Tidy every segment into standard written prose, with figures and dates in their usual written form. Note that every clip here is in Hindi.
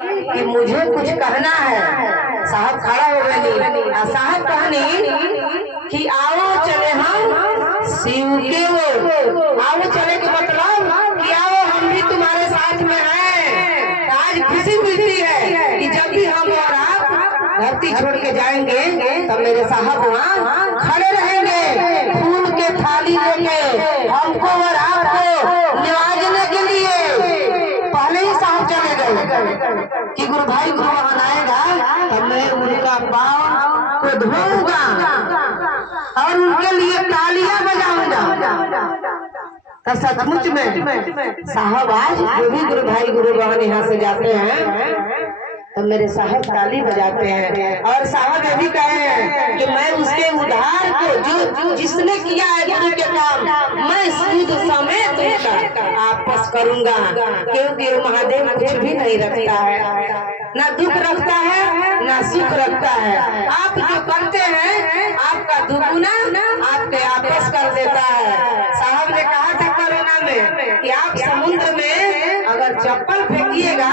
कि मुझे कुछ कहना है। साहब खड़ा हो गए। साहब कहनी कि आओ चले हम शिव के ओर। आओ चले के मतलब कि आओ हम भी तुम्हारे साथ में हैं। आज खुशी मिलती है कि जब भी हम और आप धरती छोड़ के जाएंगे तो मेरे साहब वहाँ खड़े रहेंगे फूल के थाली लेके हमको और आपको निवाजने के लिए। पहले ही साहब चले गए कि गुरु भाई गुरु आएगा तो मैं उनका पाँव को धोऊंगा और उनके लिए तालियां बजाऊंगा। तो सचमुच में साहब आज जो भी गुरु भाई गुरु बहन यहाँ से जाते हैं तो मेरे साहब ताली बजाते हैं और साहब ये भी कहे हैं कि मैं उसके उधार को जो जिसने किया है गुरु के काम मैं सूद समेत उसका वापस करूंगा। क्योंकि महादेव कुछ भी नहीं रखता है, ना दुख रखता है ना सुख रखता है। आप जो करते हैं आपका दुगुना आपके वापस कर देता है। साहब ने कहा था कोरोना में कि आप समुद्र में अगर चप्पल फेंकिएगा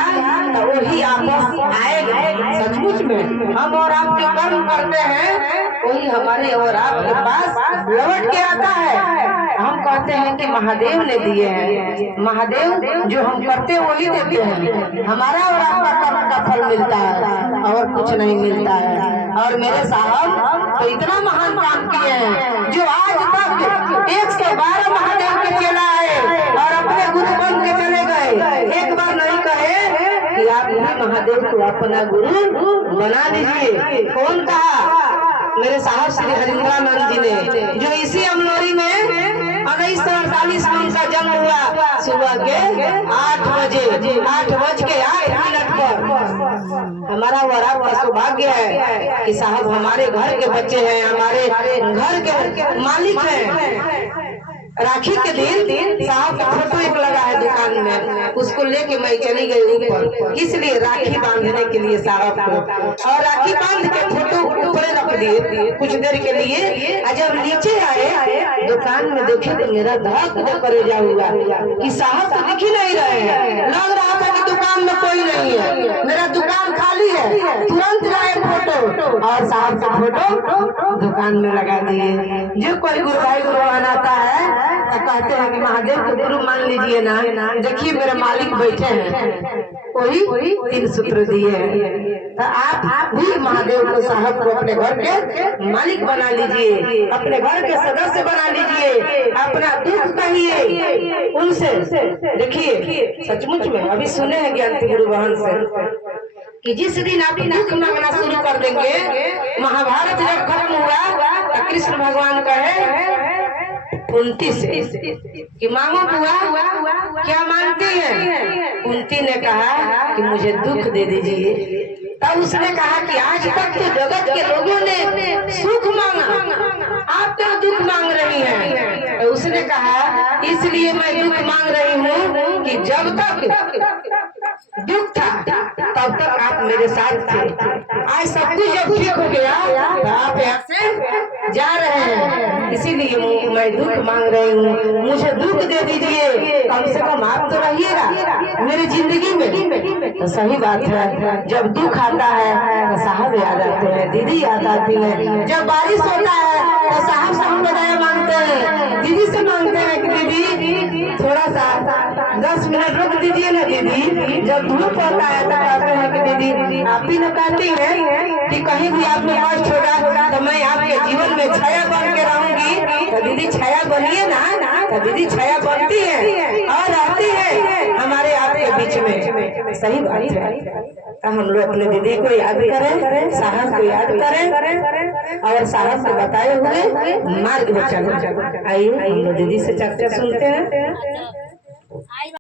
तो वही वापस आएगा। सचमुच में हम और आप जो कर्म करते हैं वही हमारे और आपके पास लौट के आता है। हम कहते हैं कि महादेव ने दिए हैं, महादेव जो हम करते वही देते हैं। हमारा और आपका कर्म का फल मिलता है और कुछ नहीं मिलता है। और मेरे साहब तो इतना महान काम किए हैं जो आज तक 112 महादेव के चला है और अपने गुरु बन के चले गए। एक बार नहीं कहे कि आप भी महादेव को अपना गुरु बना लीजिए। कौन कहा? मेरे साहब श्री हरिंद्रानंद जी ने, जो इसी अमलोरी में 1948 में उनका जन्म हुआ सुबह के 8 बजे 8:08 पर। हमारा और आपका सौभाग्य है कि साहब हमारे घर के बच्चे हैं, हमारे घर के मालिक हैं। राखी के दिन साहब का फोटो एक लगा है दुकान में, उसको लेके मैं चली गई ऊपर। किस लिए? राखी बांधने के लिए साहब को। और राखी बांध के फोटो ऊपर रख दिए कुछ देर के लिए। जब नीचे आए दुकान में देखे तो मेरा धक करेजा हुआ कि साहब तो दिख ही नहीं रहे हैं। लग रहा था कि दुकान में कोई नहीं है, मेरा दुकान खाली है। तुरंत लाए फोटो और साहब का फोटो दुकान में लगा दिए। जो कोई गुरु भाई गुरु आता है तो कहते हैं कि महादेव को गुरु मान लीजिए ना। देखिए मेरे मालिक बैठे हैं, वही 3 सूत्र दिए हैं। तो आप भी महादेव को साहब को अपने घर के मालिक बना लीजिए, अपने घर के सदस्य बना लीजिए। अपना दुख कहिए उनसे। देखिए सचमुच में अभी सुने हैं ज्ञानती गुरु बहन से कि जिस दिन आप दुख मांगना शुरू कर देंगे, महाभारत जब खत्म हुआ तो कृष्ण भगवान कहे कुंती से कि मांगो बुआ क्या मांगती है? कुंती ने कहा कि मुझे दुख दे दीजिए। तब उसने कहा कि आज तक तो जगत के लोगों ने सुख मांगा, आप तो दुख मांग रही हैं। तो उसने कहा इसलिए मैं दुख मांग रही हूँ कि जब तक दुख था तब तक आप मेरे साथ थे। आज सब कुछ जब ठीक हो गया तो आप यहाँ से जा रहे हैं, इसीलिए मैं दुख मांग रही हूँ। मुझे दुख दे दीजिए, कम से कम आप तो रहिएगा मेरी जिंदगी में। तो सही बात है, जब दुख आता है तो साहब याद आते हैं, दीदी याद आती है। जब बारिश होता है तो साहब संप्रदाय मांगते हैं, दीदी से मांगते हैं कि दीदी थोड़ा सा 10 मिनट रुक दीजिए ना दीदी। जब धूप होता है तो कहते हैं कि दीदी आप भी न कहती हैं कि कहीं भी आपने कष्ट होगा तो मैं आपके जीवन में छाया बन के रहूंगी। तो दीदी छाया बनिए ना। तो दीदी छाया बनती है और रहती है हमारे आपके बीच में। सही बात है। तो हम लोग अपने दीदी को याद करें, साहब को याद करें और साहब को बताए हुए मार्ग में चलें। आइए हम लोग दीदी से चर्चा सुनते हैं।